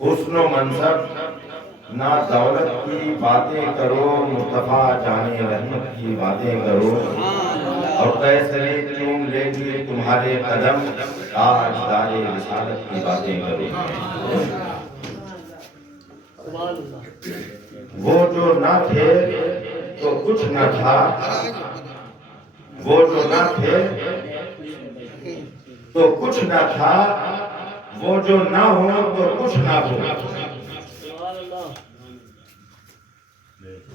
حسن و منصب نہ دولت کی باتیں کرو، مصطفیٰ جان رحمت کی باتیں کرو، اور کیسری چوم لے گی تمہارے قدم، تاجدار رسالت کی باتیں کرو۔ وہ جو نہ تھے تو کچھ نہ تھا، وہ جو نہ تھے تو کچھ نہ تھا، وہ جو نہ ہو تو کچھ نہ ہو۔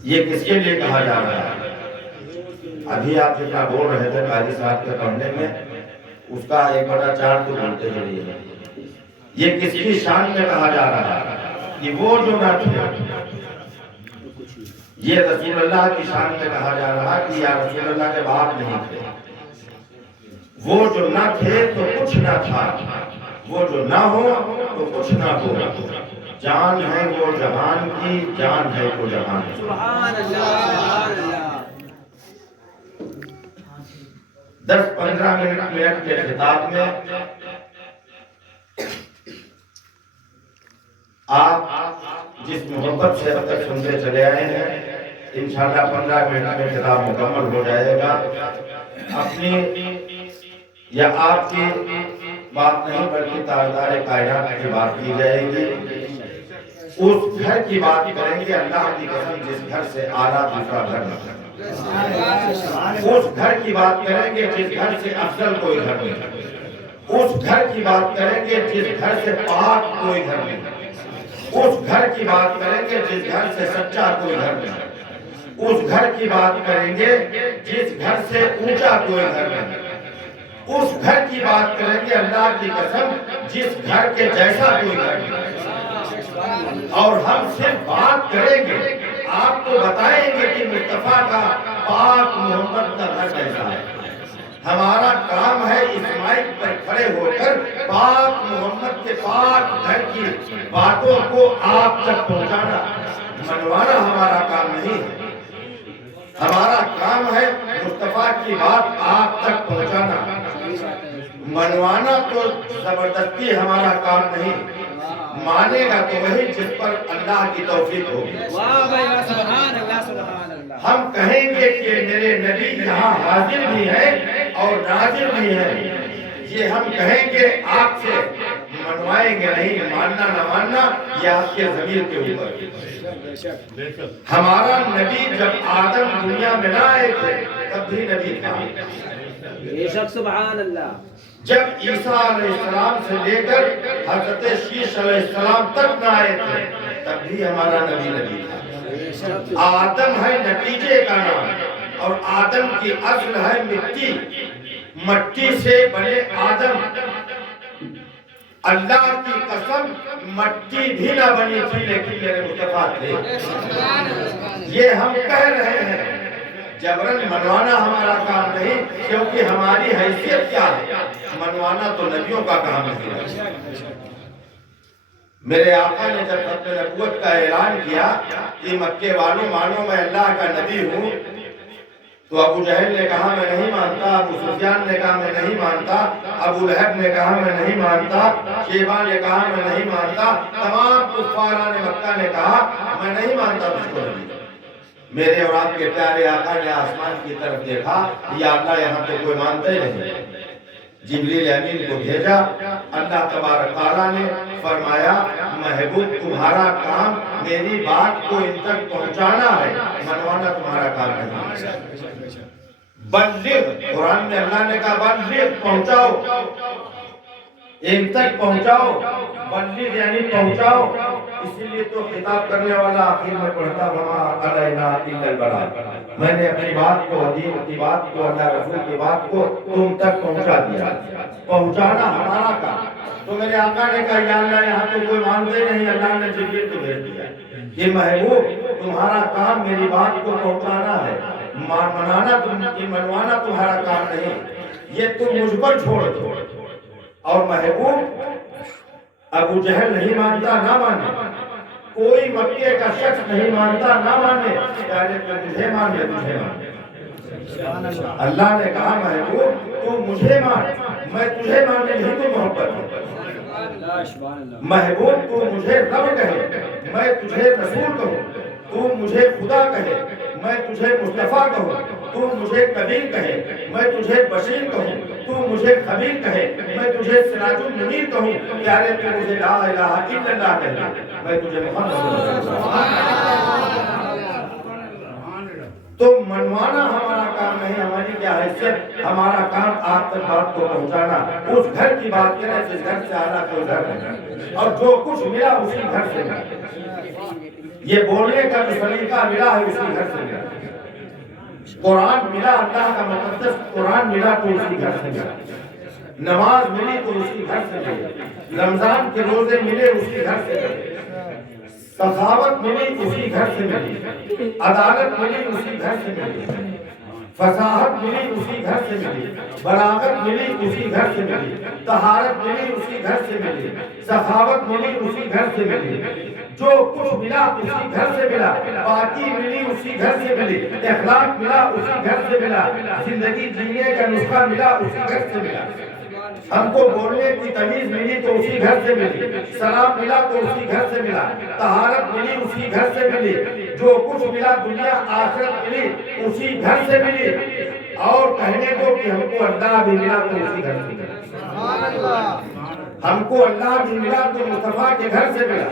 یہ کس کے لیے کہا جا رہا ہے؟ ابھی آپ جتنا بول رہے تھے قاضی صاحب کے پڑھنے میں، اس کا 1/4 تو بولتے چلیے۔ یہ کس کی شان میں کہا جا رہا ہے کہ وہ جو نہ تھے؟ یہ رسول اللہ کی شان میں کہا جا رہا کہ یا رسول اللہ کے باپ نہیں تھے۔ وہ جو نہ تھے تو کچھ نہ تھا، وہ جو نہ ہو تو کچھ نہ ہو۔ جان ہے وہ جہان کی، جان ہے وہ جہان کی۔ سبحان اللہ، سبحان اللہ۔ 10-15 منٹ کے خطاب میں آپ جس محبت سے اب تک سنتے چلے آئے ہیں، انشاءاللہ 15 منٹ میں خطاب مکمل ہو جائے گا۔ اپنی یا آپ کی بات نہیں بلکہ تاجدار کائنات کی بات کی جائے گی۔ اس گھر کی بات کریں گے، اللہ کی قسم جس گھر سے اعلیٰ دوسرا گھر نہ ہو۔ اس گھر کی بات کریں گے جس گھر سے افضل کوئی گھر نہیں۔ اس گھر کی بات کریں گے جس گھر سے پاک کوئی گھر نہیں۔ اس گھر کی بات کریں گے جس گھر سے سچا کوئی گھر نہیں۔ اس گھر کی بات کریں گے جس گھر سے اونچا کوئی گھر نہیں۔ اس گھر کی بات کریں گے اللہ کی قسم جس گھر کے جیسا کوئی گھر نہیں۔ اور ہم صرف بات کریں گے، آپ کو بتائیں گے کہ مصطفیٰ کا پاک محمد کا گھر کیسا ہے۔ ہمارا کام ہے اس مائک پر کھڑے ہو کر پاک محمد کے پاک گھر کی باتوں کو آپ تک پہنچانا، منوانا ہمارا کام نہیں ہے۔ ہمارا کام ہے مصطفیٰ کی بات آپ تک پہنچانا، منوانا تو زبردستی ہمارا کام نہیں۔ مانے گا تو وہی جس پر اللہ کی توفیق ہوگی۔ واہ بھائی واہ، سبحان اللہ، سبحان اللہ۔ ہم کہیں گے کہ میرے نبی یہاں حاضر بھی ہیں اور ناظر بھی ہیں، یہ ہم کہیں گے آپ سے، منوائیں گے نہیں۔ ماننا نہ ماننا یہ آپ کے ضمیر کے اوپر۔ ہمارا نبی جب آدم دنیا میں نہ آئے تھے تب بھی نبی تھا۔ بے شک، سبحان اللہ۔ جب عیسیٰ علیہ السلام سے لے کر حضرت شیش علیہ السلام تک نہ آئے تھے تب بھی ہمارا نبی تھا۔ آدم ہے نتیجے کا نام، اور آدم کی اصل ہے مٹی، مٹی سے بنے آدم۔ اللہ کی قسم مٹی بھی نہ بنی تھی لیکن میرے مصطفیٰ تھے۔ یہ ہم کہہ رہے ہیں، جبرن منوانا ہمارا کام نہیں، کیونکہ ہماری حیثیت کیا ہے؟ منوانا تو نبیوں کا کام ہے۔ میرے آقا نے جب ختم نبوت کا اعلان کیا کہ مکے والوں مانو میں اللہ کا نبی ہوں، تو ابو جہل نے کہا میں نہیں مانتا، ابو سفیان نے کہا میں نہیں مانتا، ابو لہب نے کہا میں نہیں مانتا، شیبہ نے کہا میں نہیں مانتا، تمام کفاران مکہ نے کہا میں نہیں مانتا تجھ کو نبی۔ میرے اور آپ کے پیارے آقا نے آسمان کی طرف دیکھا، یا اللہ یہاں تو کوئی مانتا ہی نہیں۔ جبریل امین کو بھیجا، اللہ تبارک تعالیٰ نے فرمایا محبوب تمہارا کام میری بات کو ان تک پہنچانا ہے، منوانا تمہارا کام نہیں۔ بلغ، قرآن میں اللہ نے کہا بلغ، پہنچاؤ، ان تک پہنچاؤ۔ بلغ یعنی پہنچاؤ، اسی لیے تو خطاب کرنے والا آخر میں پڑھتا وما علینا الا البلاغ۔ میں نے اپنی بات کو، دین کی بات کو، اللہ رسول کی بات کو تم تک پہنچا دیا۔ پہنچانا ہمارا کام۔ تو میرے آقا نے کہا یا اللہ یہاں تو کوئی مانتے نہیں، اللہ نے جبریل کو بھیج دیا کہ محبوب تمہارا کام میری بات کو پہنچانا ہے، منوانا تمہارا کام نہیں، یہ تم مجھ پر چھوڑ دو۔ اور محبوب ابو جہل نہیں مانتا، نہ مانے، کوئی مکے کا شخص نہیں مانتا، نہ مانے، مجھے مان لے، تجھے مان۔ اللہ نے کہا محبوب تو مجھے مان، میں تجھے ماننے نہیں تو محبت ہے۔ اللہ سبحان اللہ محبوب تو مجھے رب کہے میں تجھے رسول کہوں، تو مجھے خدا کہے میں تجھے مصطفیٰ کہوں، تو مجھے کبیر کہے میں تجھے بشیر کہوں، تو مجھے خبیر کہے میں تجھے سراج المنیر کہوں، پیارے تو مجھے لا الہ الا اللہ کہے میں تجھے محمد صلی اللہ علیہ وسلم۔ تو منوانا ہمارا کام نہیں، ہماری کیا حیثیت، ہمارا کام آپ تک بات کو پہنچانا، اس گھر کی بات کریں جس گھر سے آنا کوئی گھر نہیں، اور جو کچھ ملا اسی گھر سے ملا، یہ بولنے کا جو سلیقہ ملا ہے اسی گھر سے ملا، قرآن ملا اللہ کا مقدس قرآن ملا تو اسی گھر سے ملا، نماز ملی تو اسی گھر سے ملی، رمضان کے روزے ملے اسی گھر سے ملے، سخاوت ملی اسی گھر سے ملی، عدالت ملی اسی گھر سے ملی، فصاحت ملی اسی گھر سے ملی، بلاغت ملی اسی گھر سے ملی، طہارت ملی اسی گھر سے ملی، سخاوت ملی اسی گھر سے ملی، جو کچھ ملا اسی گھر سے ملا، پاکی ملی اسی گھر سے ملی، اخلاق ملا اسی گھر سے ملا، زندگی جینے کا نسخہ ملا اسی گھر سے ملا، ہم کو بولنے کی تمیز ملی تو اسی گھر سے ملی، سلام ملا تو اسی گھر سے ملا، طہارت ملی اسی گھر سے ملی، جو کچھ ملا دنیا آخرت ملی اسی گھر سے ملی، اور کہنے کو کہ ہم کو اللہ بھی ملا تو اسی گھر سے ملا، ہم کو اللہ بھی ملا تو مصطفیٰ کے گھر سے ملا،